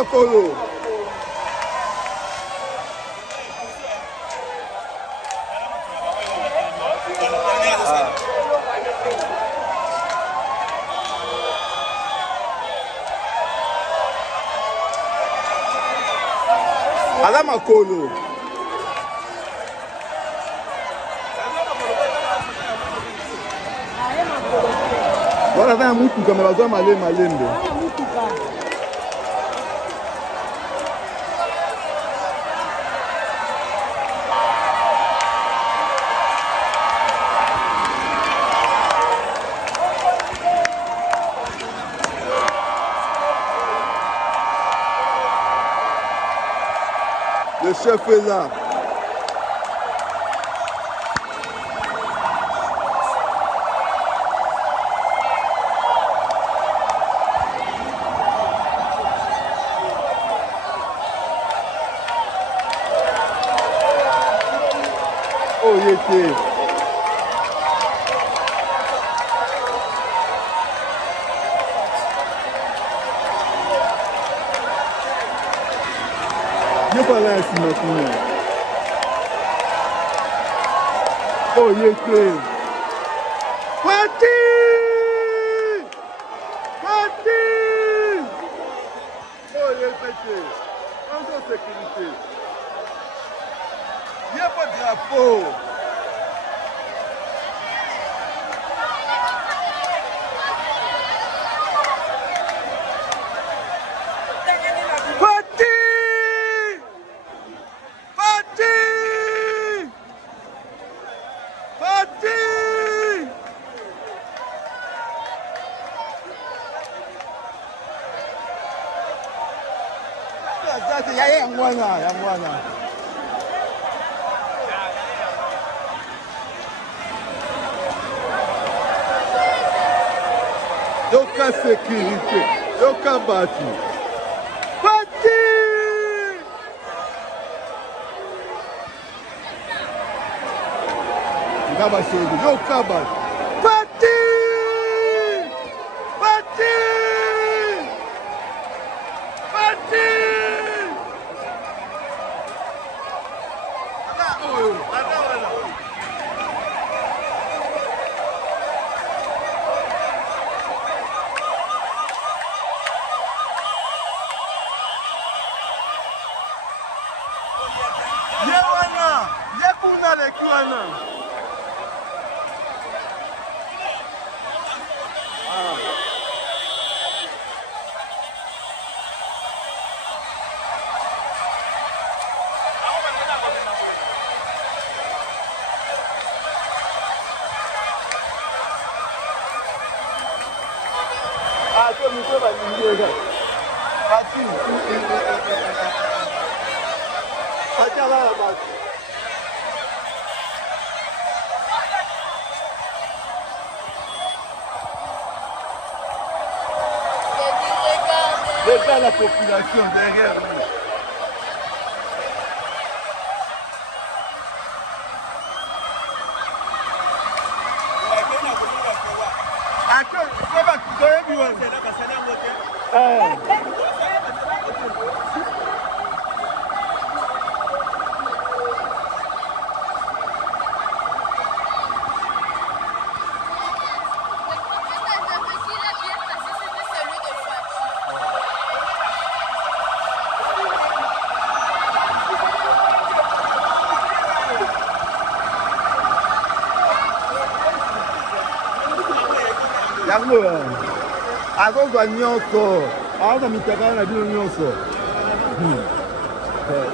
makolo. Ala makolo. Voilà, il y a un moutou comme la zone malembe. Le chef est là. Oh, il était. Je pas là ici maintenant. Oh, il était. Fatshi! Fatshi! Oh, il était. En sécurité. Il n'y a pas de drapeau. Aucune sécurité, aucun bâti. Fatshi! Il va passer, aucun bâti. Fatshi! Fatshi! Fatshi! Regarde la population derrière nous. Yango azozwa nyonso aza mitakala na bino nyonso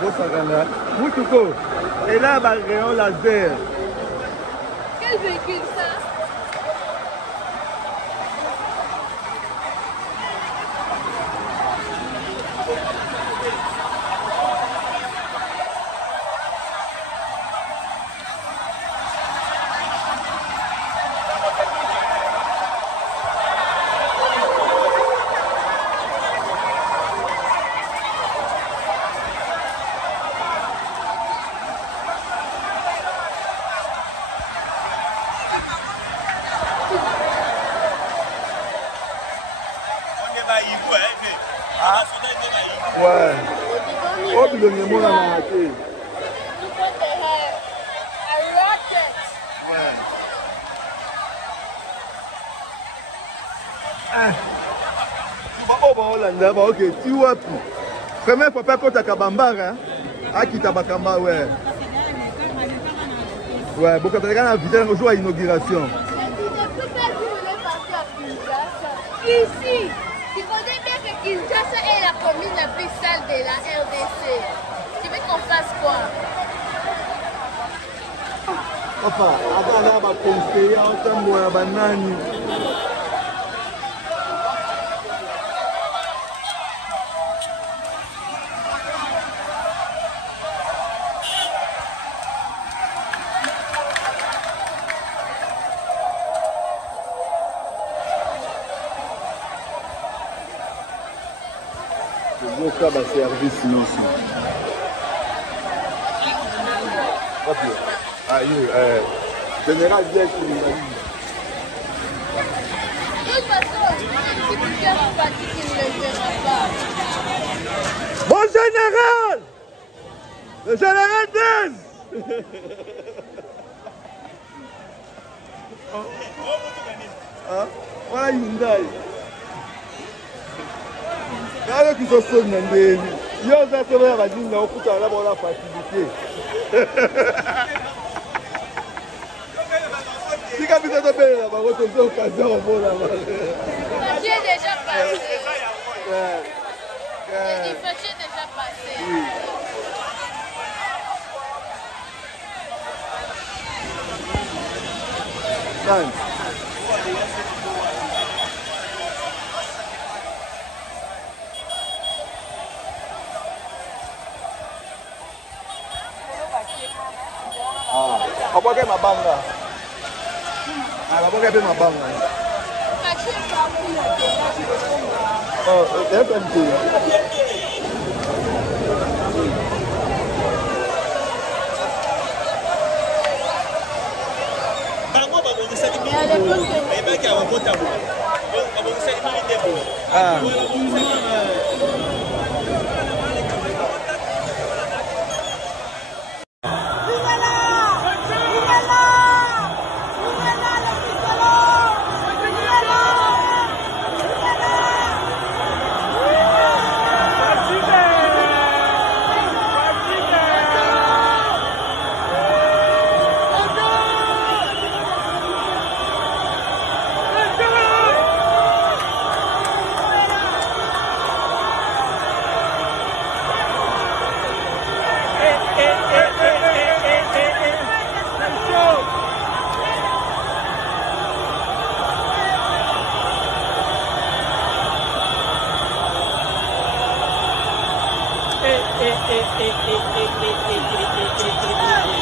bosakana mutuko ela ba rayon laser. Quel véhicule ça? Ouais. Oh, puis le numéro là, on a raté. You put the hair. I rocked it. Ouais. Ah. Oh, bah, Hollanda, bah, ok, tu vois. Première fois, pas contre Kabambara, hein. Ah, qui t'a bakamba, ouais. Ouais, beaucoup de gens invité au jour à l'inauguration. Ici, tu connais bien que Kinshasa est la commune la plus sale de la RDC. Tu veux qu'on fasse quoi? Papa, attends, on va conseiller ensemble à banane. Boka ba service nosi. Ok. Aïe, général bien qui nous a dit. De toute façon, si quelqu'un vous a dit qu'il ne le fera pas. Bon général! Le général Dez! Hein? Voilà Hyundai. Là, qui sont sonnés, ils ont fait la ligne, on peut aller voir la facilité. Si capitaine de paix là-bas, on a occasion au bon là-bas. Fatshi est déjà passé. Fatshi est déjà passé. Oui. Apa kayak mabanga? Apa kayak mabanga? Oh, dia penting. Ah.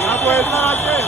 No puede estar aquí.